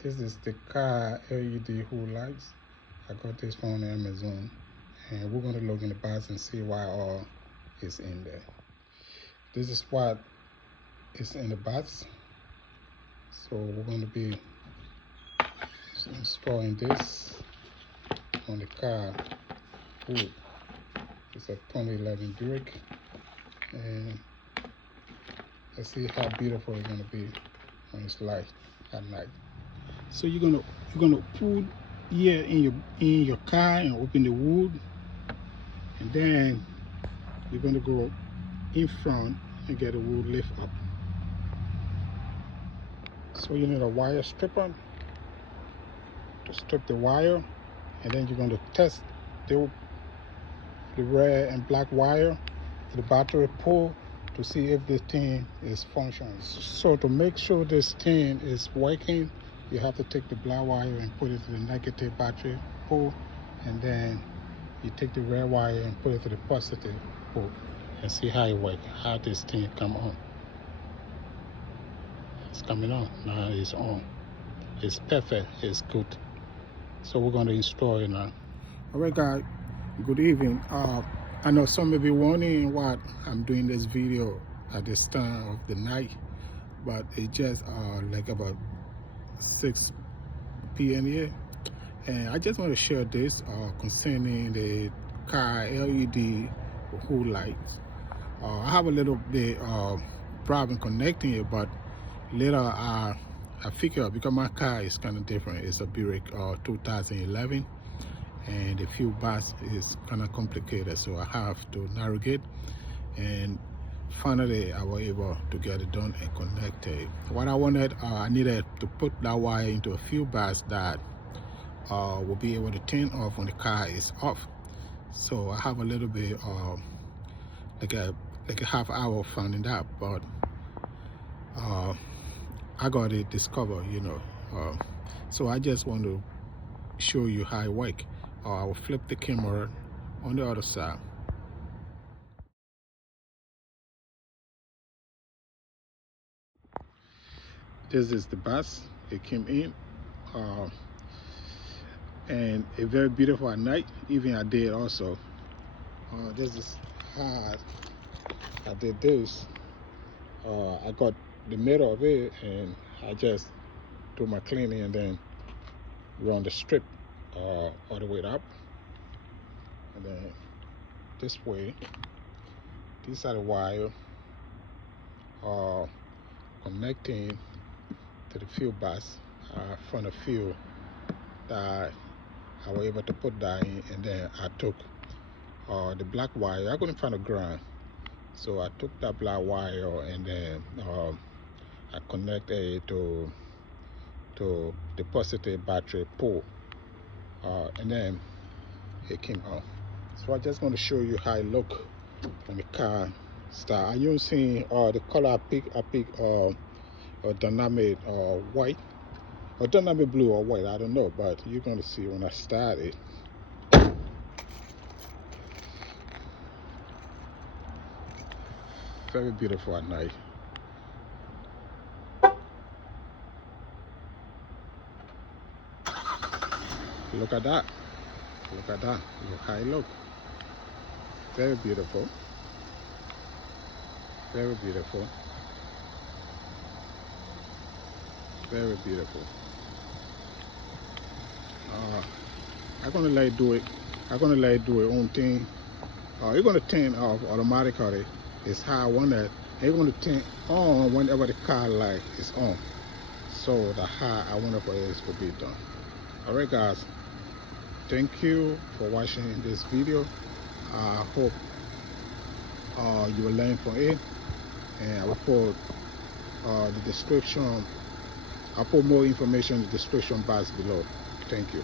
This is the car LED hood lights. I got this from Amazon, and we're going to look in the box and see why all is in there. This is what is in the box. So we're going to be installing this on the car hood. It's a 2011 Buick, and let's see how beautiful it's going to be when it's light at night. So you're gonna put here in your car and open the hood, and then you're gonna go in front and get the hood lift up. So you need a wire stripper to strip the wire, and then you're going to test the red and black wire to the battery pole to see if this thing is functioning. So to make sure this thing is working, you have to take the black wire and put it to the negative battery pole, and then you take the red wire and put it to the positive pole and see how it works, how this thing come on. It's coming on. Now it's on. It's perfect. It's good. So we're going to install it now. All right, guys. Good evening. I know some may be wondering why I'm doing this video at this time of the night, but it's just like about 6 p.m. here, and I just want to share this concerning the car LED hood lights. I have a little bit problem connecting it, but later I figured, because my car is kind of different. It's a Buick 2011, and the fuel box is kind of complicated, so I have to navigate, and finally I was able to get it done and connect it. What I wanted, I needed to put that wire into a fuel box that will be able to turn off when the car is off. So I have a little bit like a half hour finding that, but I got it discovered, you know. So I just want to show you how it works. I will flip the camera on the other side. This is the bus. It came in, and it's very beautiful at night, even at day also. This is how I did this. I got the middle of it, and I just do my cleaning and then run the strip all the way up, and then this way. These are the wire connecting to the fuel box from the fuel that I was able to put that in, and then I took the black wire. I couldn't find a ground, so I took that black wire and then I connected it to the positive battery pole, and then it came on. So I just want to show you how it look when the car start. I'm using the color I pick dynamic white or dynamic blue or white, I don't know, but you're going to see when I start it. Very beautiful at night. Look at that. Look at that. Look how it look. Very beautiful. Very beautiful. Very beautiful. I'm gonna let it do it. I'm gonna let it do its own thing. It's gonna turn off automatically. It's how I want it. It's gonna turn on whenever the car light is on. So the how I want it for it to be done. Alright, guys. Thank you for watching this video. I hope you will learn from it, and I will put the description. I'll put more information in the description box below. Thank you.